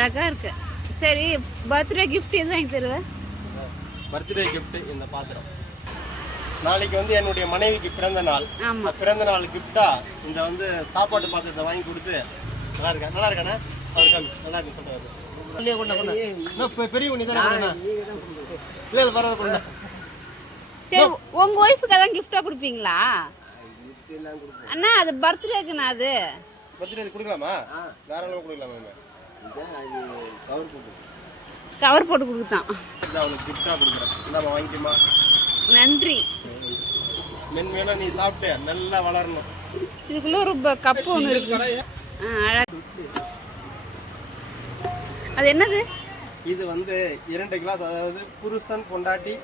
அழகா இருக்கு. சரி, பர்த்டே கிஃப்ட் எதுவும் வாங்கி தருவேன்? பர்த்டே கிஃப்ட் இந்த பாத்திரம். நாளைக்கு வந்து என்னுடைய மனைவிக்கு பிறந்த நாள். ஆமா, பிறந்த நாள் கிஃப்டா இந்த வந்து சாப்பாட்டு பாத்திரத்தை வாங்கி கொடுத்து நல்லா இருக்கா நல்லா இருக்கானே அவர் காமி நல்லா இருக்கு சொல்றாரு. பெரிய உண்ணி தானே கொடுண்ணா. இல்லை இல்லை பரவாயில்ல கொடுண்ணா. சரி, உங்க ஒய்ஃபுக்கு அதான் கிஃப்டா கொடுப்பீங்களா? அண்ணா அது பர்த்டேக்குண்ணா. அது பர்த்டே கொடுக்கலாமா? தாராளமாக கொடுக்கலாமா? கவர் போட்டு கொடுத்தான். அவனுக்கு கிஃப்டா கொடுக்குறேன். இந்தாம்மா வாங்கிக்குமா. நன்றி. மென்மேலும் நீ சாப்பிட்டு நல்லா வளரணும். இதுக்குள்ள ஒரு கப்பு ஒன்று இருக்கு. அது என்னது? இது வந்து 2 கிளாஸ், அதாவது புருஷன் பொண்டாட்டி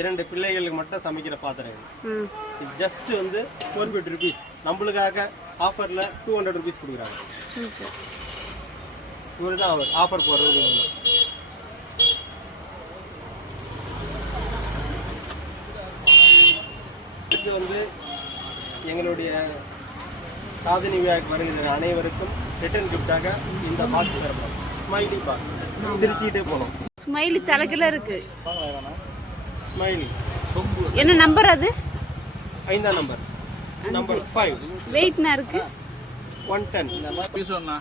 2 பிள்ளைகளுக்கு மட்டும் சமைக்கிற பாத்திரம். இது ஜஸ்ட் வந்து 450 rupees. நம்மளுக்காக ஆஃபரில் 200 rupees கொடுக்குறாங்க. இவர் தான் அவர் ஆஃபர் போடுறது. இது வந்து எங்களுடைய சாதனை விழாவுக்கு வருகிற அனைவருக்கும் ரிட்டர்ன் கிஃப்டாக இந்த பாக்ஸ் தரப்போம். Smiley box. சிரிச்சுக்கிட்டே போகணும். ஸ்மைலி தலைக்கில இருக்கு. ஸ்மைலி என்ன நம்பர்? அது 5ஆம் நம்பர். நம்பர் 5. வெயிட்னா இருக்கு 110.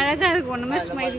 அழகா இருக்கு. ஒண்ணுமே ஸ்மைலி.